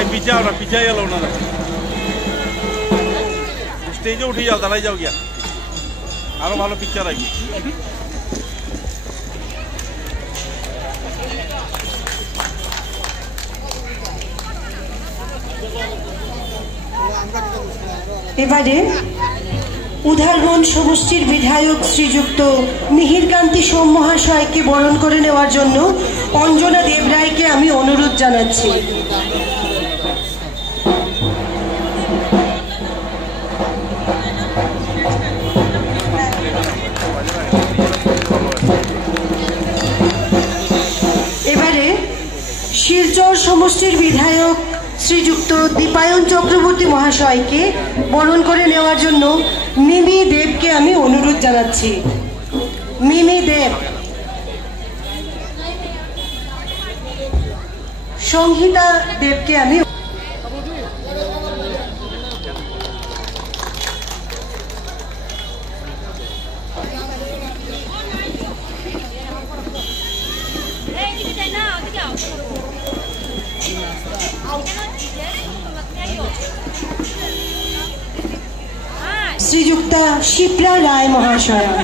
भाई पीछे आओ ना, पीछे ही लो ना, स्टेज उठी जाओ, दालाई जाओ क्या आरो ভালো পিকচার আইবি। এবারে উদারবন সমষ্টির বিধায়ক শ্রীযুক্ত মিহিরকান্তি সোম মহাশয়কে বরণ করে নেওয়ার জন্য অঞ্জনা দেবরায়কে আমি অনুরোধ জানাচ্ছি। এবারে শিলচর সমষ্টির বিধায়ক শ্রীযুক্ত দীপায়ন চক্রবর্তী মহাশয়কে বরণ করে নেওয়ার জন্য মিমি দেবকে আমি অনুরোধ জানাচ্ছি। মিমি দেব, সংহিতা দেবকে আমি শ্রীযুক্তা শিপ্রা রায় মহাশয়া,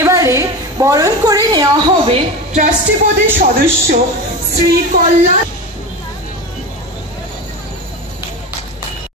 এবারে বরণ করে নেওয়া হবে ট্রাস্টি বোর্ডের সদস্য শ্রী কল্যাণ